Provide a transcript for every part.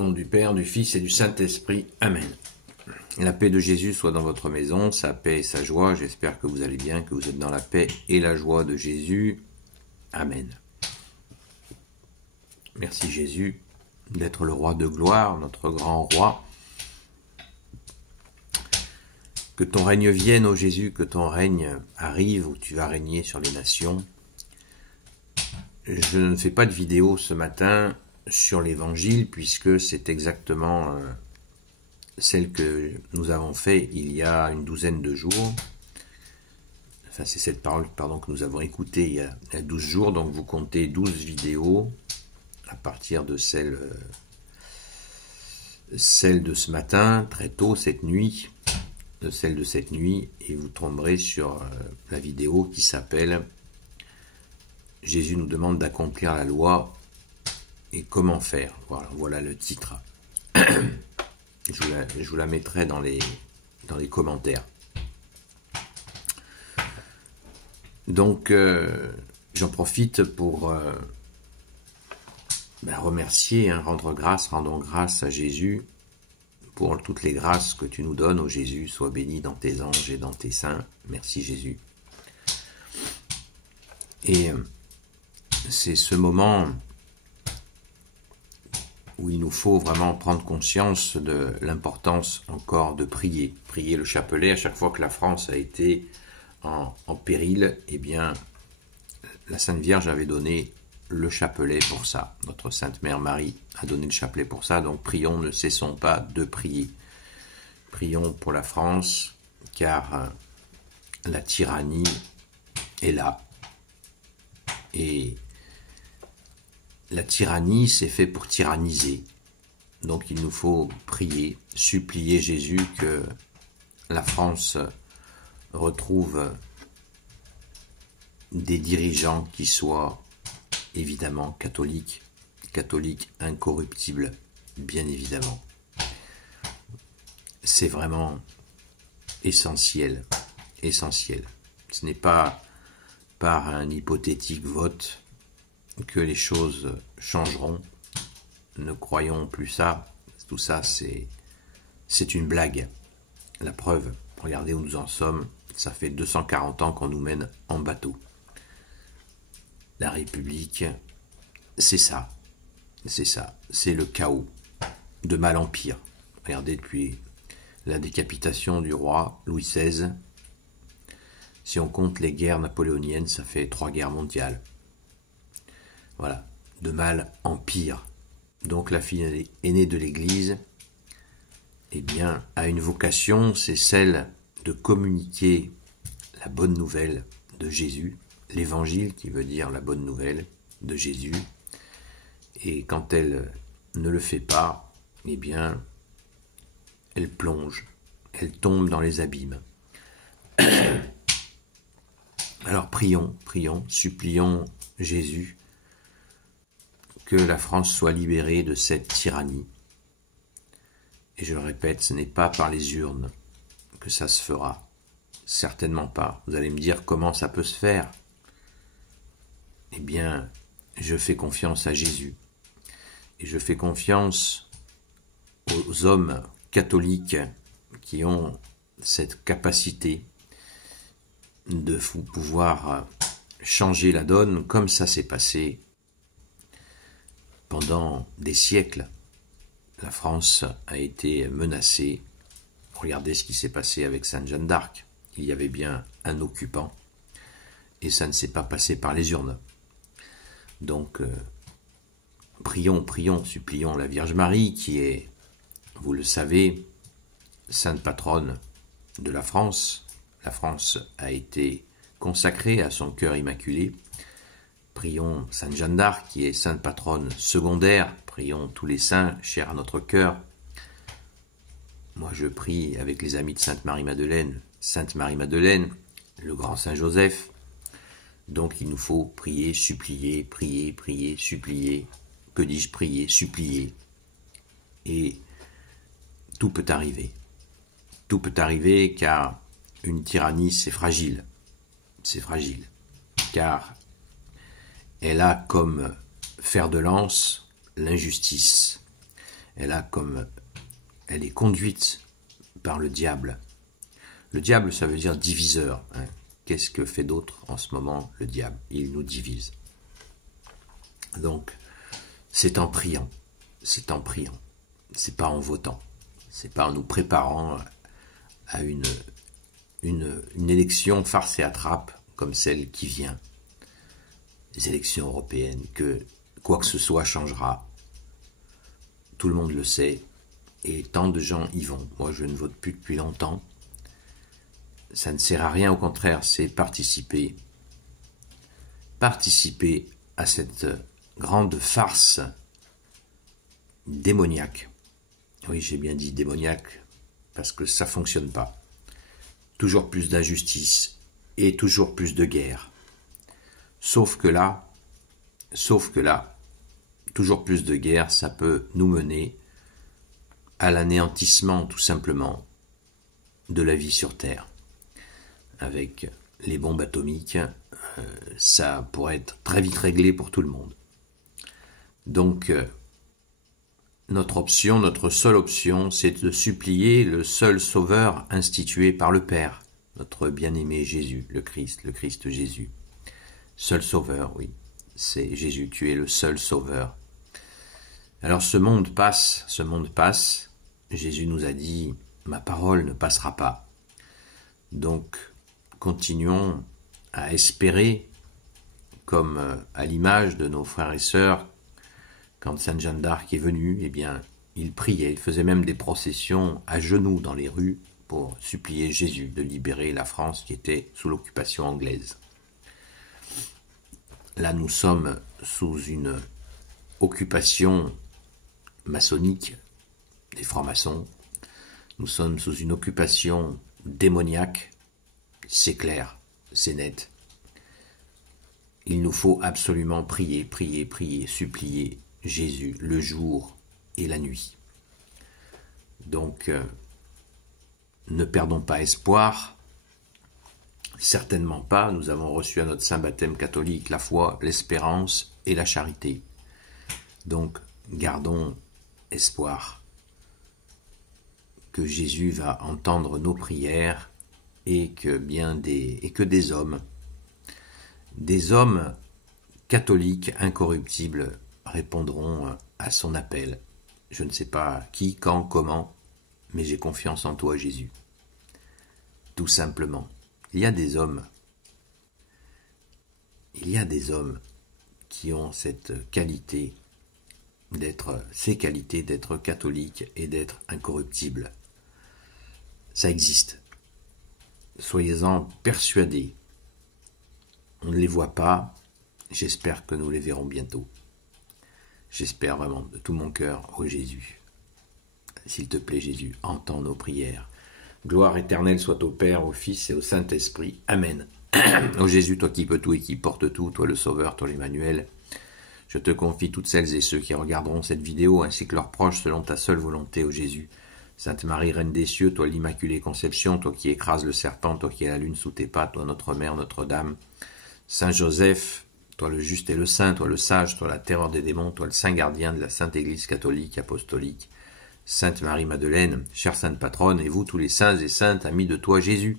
Au nom du Père, du Fils et du Saint-Esprit. Amen. La paix de Jésus soit dans votre maison, sa paix et sa joie. J'espère que vous allez bien, que vous êtes dans la paix et la joie de Jésus. Amen. Merci Jésus d'être le roi de gloire, notre grand roi. Que ton règne vienne, ô Jésus, que ton règne arrive, où tu vas régner sur les nations. Je ne fais pas de vidéo ce matin sur l'évangile, puisque c'est exactement celle que nous avons fait il y a une douzaine de jours. Enfin, c'est cette parole que nous avons écoutée il y a 12 jours, donc vous comptez 12 vidéos à partir de celle de ce matin, très tôt, cette nuit, de celle de cette nuit, et vous tomberez sur la vidéo qui s'appelle « Jésus nous demande d'accomplir la loi et comment faire ». Voilà le titre. Je vous la mettrai dans les commentaires. Donc, j'en profite pour remercier, rendre grâce, rendons grâce à Jésus pour toutes les grâces que tu nous donnes, ô Jésus. Sois béni dans tes anges et dans tes saints. Merci Jésus. Et c'est ce moment où il nous faut vraiment prendre conscience de l'importance encore de prier. Prier le chapelet à chaque fois que la France a été en péril, eh bien, la Sainte Vierge avait donné le chapelet pour ça. Notre Sainte Mère Marie a donné le chapelet pour ça, donc prions, ne cessons pas de prier. Prions pour la France, car la tyrannie est là. Et la tyrannie, c'est fait pour tyranniser. Donc il nous faut prier, supplier Jésus que la France retrouve des dirigeants qui soient évidemment catholiques incorruptibles, bien évidemment. C'est vraiment essentiel. Ce n'est pas par un hypothétique vote que les choses changeront. Ne croyons plus ça. Tout ça, c'est une blague. La preuve, regardez où nous en sommes. Ça fait 240 ans qu'on nous mène en bateau. La République, c'est ça. C'est le chaos, de mal en pire. Regardez, depuis la décapitation du roi Louis XVI, si on compte les guerres napoléoniennes, ça fait 3 guerres mondiales. Voilà, de mal en pire. Donc la fille aînée de l'Église, eh bien, a une vocation, c'est celle de communiquer la bonne nouvelle de Jésus, l'évangile qui veut dire la bonne nouvelle de Jésus. Et quand elle ne le fait pas, eh bien, elle plonge, elle tombe dans les abîmes. Alors prions, supplions Jésus que la France soit libérée de cette tyrannie. Et je le répète, ce n'est pas par les urnes que ça se fera. Certainement pas. Vous allez me dire comment ça peut se faire. Eh bien, je fais confiance à Jésus. Et je fais confiance aux hommes catholiques qui ont cette capacité de pouvoir changer la donne comme ça s'est passé pendant des siècles. La France a été menacée. Regardez ce qui s'est passé avec Sainte Jeanne d'Arc. Il y avait bien un occupant et ça ne s'est pas passé par les urnes. Donc, prions, supplions la Vierge Marie qui est, vous le savez, sainte patronne de la France. La France a été consacrée à son cœur immaculé. Prions Sainte Jeanne d'Arc qui est sainte patronne secondaire. Prions tous les saints chers à notre cœur. Moi je prie avec les amis de Sainte Marie-Madeleine, le grand Saint Joseph. Donc il nous faut prier, supplier, supplier. Que dis-je, prier, supplier. Et tout peut arriver. Tout peut arriver car une tyrannie c'est fragile. C'est fragile. Car elle a comme fer de lance l'injustice. elle est conduite par le diable. Le diable, ça veut dire diviseur. Hein. Qu'est-ce que fait d'autre en ce moment le diable? Il nous divise. Donc, c'est en priant. C'est en priant. C'est pas en votant. C'est pas en nous préparant à une élection farce et attrape comme celle qui vient. Les élections européennes, que quoi que ce soit changera. Tout le monde le sait. Et tant de gens y vont. Moi, je ne vote plus depuis longtemps. Ça ne sert à rien, au contraire, c'est participer à cette grande farce démoniaque. Oui, j'ai bien dit démoniaque, parce que ça ne fonctionne pas. Toujours plus d'injustice et toujours plus de guerre. Sauf que là, toujours plus de guerre, ça peut nous mener à l'anéantissement, tout simplement, de la vie sur Terre. Avec les bombes atomiques, ça pourrait être très vite réglé pour tout le monde. Donc, notre seule option, c'est de supplier le seul sauveur institué par le Père, notre bien-aimé Jésus, le Christ Jésus. Seul sauveur, oui, c'est Jésus, tu es le seul sauveur. Alors ce monde passe, Jésus nous a dit, ma parole ne passera pas. Donc, continuons à espérer, comme à l'image de nos frères et sœurs, quand Sainte Jeanne d'Arc est venue, eh bien, il priait, il faisait même des processions à genoux dans les rues pour supplier Jésus de libérer la France qui était sous l'occupation anglaise. Là, nous sommes sous une occupation maçonnique des francs-maçons. Nous sommes sous une occupation démoniaque. C'est clair, c'est net. Il nous faut absolument prier, supplier Jésus le jour et la nuit. Donc, ne perdons pas espoir. Certainement pas. Nous avons reçu à notre saint baptême catholique la foi, l'espérance et la charité. Donc, gardons espoir que Jésus va entendre nos prières et que des hommes catholiques incorruptibles répondront à son appel. Je ne sais pas qui, quand, comment, mais j'ai confiance en toi, Jésus. Tout simplement. Il y a des hommes qui ont ces qualités d'être catholiques et d'être incorruptibles. Ça existe. Soyez-en persuadés. On ne les voit pas. J'espère que nous les verrons bientôt. J'espère vraiment de tout mon cœur, ô Jésus. S'il te plaît, Jésus, entends nos prières. Gloire éternelle soit au Père, au Fils et au Saint-Esprit. Amen. Ô Jésus, toi qui peux tout et qui portes tout, toi le Sauveur, toi l'Emmanuel, je te confie toutes celles et ceux qui regarderont cette vidéo, ainsi que leurs proches, selon ta seule volonté, ô Jésus. Sainte Marie, Reine des cieux, toi l'Immaculée Conception, toi qui écrases le serpent, toi qui as la lune sous tes pas, toi notre Mère, Notre-Dame. Saint Joseph, toi le juste et le saint, toi le sage, toi la terreur des démons, toi le saint gardien de la Sainte Église catholique, apostolique. Sainte Marie-Madeleine, chère Sainte Patronne, et vous tous les saints et saintes, amis de toi Jésus,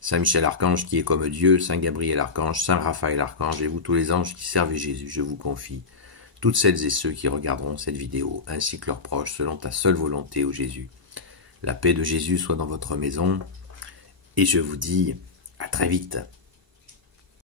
Saint Michel Archange qui est comme Dieu, Saint Gabriel Archange, Saint Raphaël Archange, et vous tous les anges qui servent Jésus, je vous confie toutes celles et ceux qui regarderont cette vidéo, ainsi que leurs proches, selon ta seule volonté, ô Jésus. La paix de Jésus soit dans votre maison, et je vous dis à très vite.